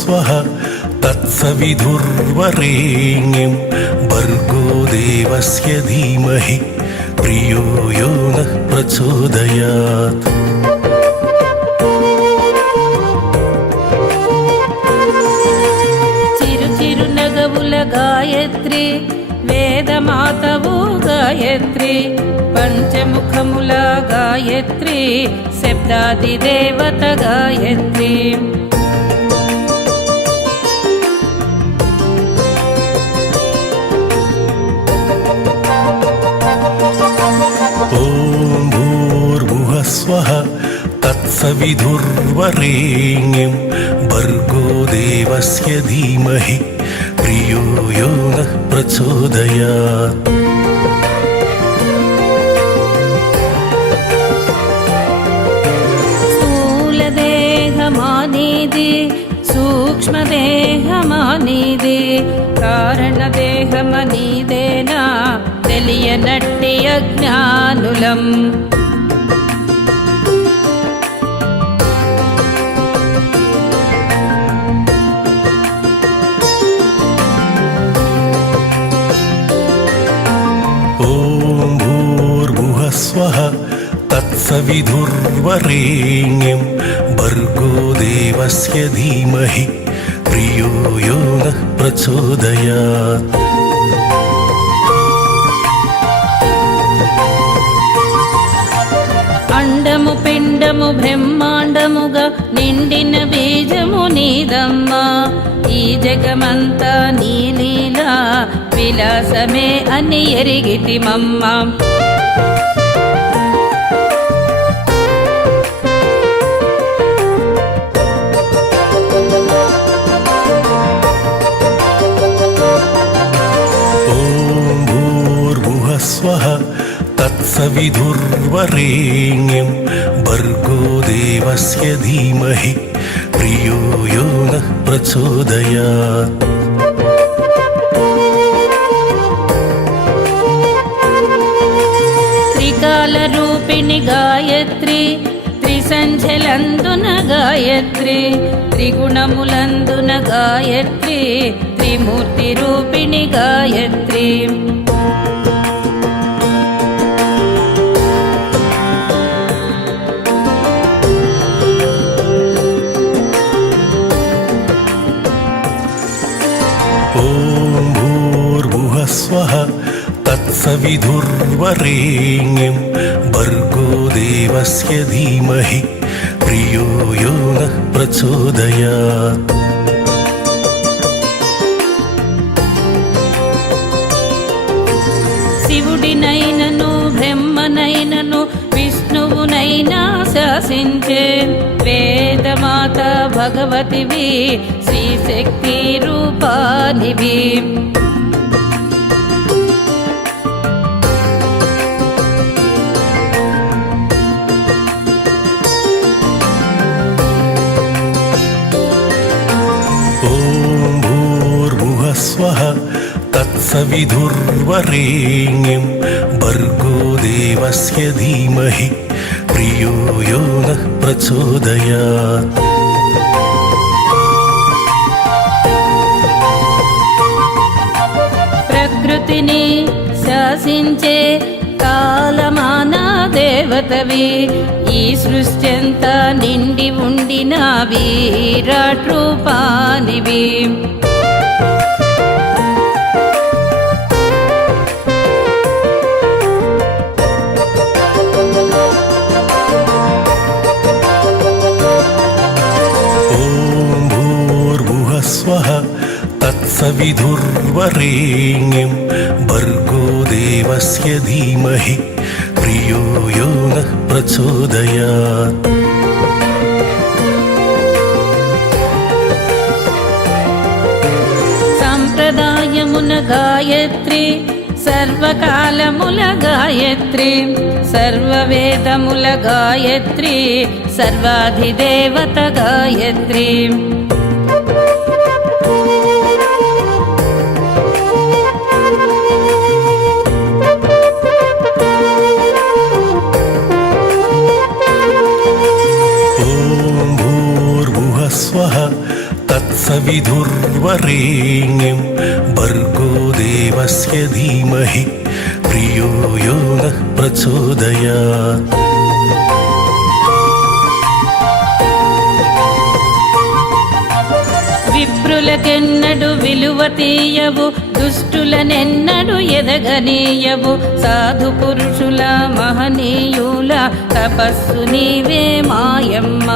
ॐ भूर्भुवः स्वः तत्सविधुर्वरेण्यं भर्गो देवस्य धीमहि प्रियो यो नः प्रचोदयात् చిరు చిరు నగవుల గాయత్రి వేదమాతవు గాయత్రి పంచముఖముల గాయత్రి శబ్దాది దేవత గాయత్రి स्वः तत्सविधुर्वरेण्यं भर्गो देवस्य धीमहि प्रियो यो नः प्रचोदयात् స్థూలదేహమానేది సూక్ష్మదేహమానేది కారణదేహమనీదేనా తెలియనట్టి అజ్ఞానులం तत्सविधुर्वरेण्यं भर्गो देवस्य धीमहि प्रियो यो नः प्रचोदयात् అండము పిండము బ్రహ్మాండముగా నిండిన బీజము నీదమ్మా ఈ జగమంతా నీ లీలా విలాసమే అని ఎరిగితిమమ్మ सविधुर्वरेण्यं भर्गो देवस्य धीमहि प्रियो यो नः प्रचोदयात् त्रिकालरूपिणि गायत्री त्रिसञ्झलन्दुन गायत्री त्रिगुणमुलन्दुन गायत्री त्रिमूर्तिरूपिणि गायत्री ॐ भूर्भुवः स्वः तत्सविधुर्वरेण्यं भर्गो देवस्य धीमहि प्रियो यो नः प्रचोदयात् శివుడినైనను శాసించే వేదమాత భగవతివి శ్రీశక్తి రూపానివి ॐ भूर्भुवः स्वः तत्सविधुर्वरेण्यं भर्गो देवस्य धीमहि प्रियो यो नः प्रचोदयात् ప్రకృతిని శాసించే కాలమాన దేవతవి ఈ సృష్టి అంతా నిండి ఉండిన విరాట్ రూపానివి तत्सविधुर्वरेण्यं भर्गो देवस्य धीमहि प्रियो यो नः प्रचोदयात् సంప్రదాయమున గాయత్రి సర్వకాలముల గాయత్రి సర్వవేదముల గాయత్రి సర్వాధిదేవత గాయత్రి तत्सविधुर्वरेण्यं भर्गो देवस्य धीमहि प्रियो यो नः प्रचोदयात् విప్రులకెన్నడు విలువ తీయవు దుష్టులనెన్నడు ఎదగనీయవు సాధు పురుషుల మహనీయుల తపస్సు నీవే మాయమ్మ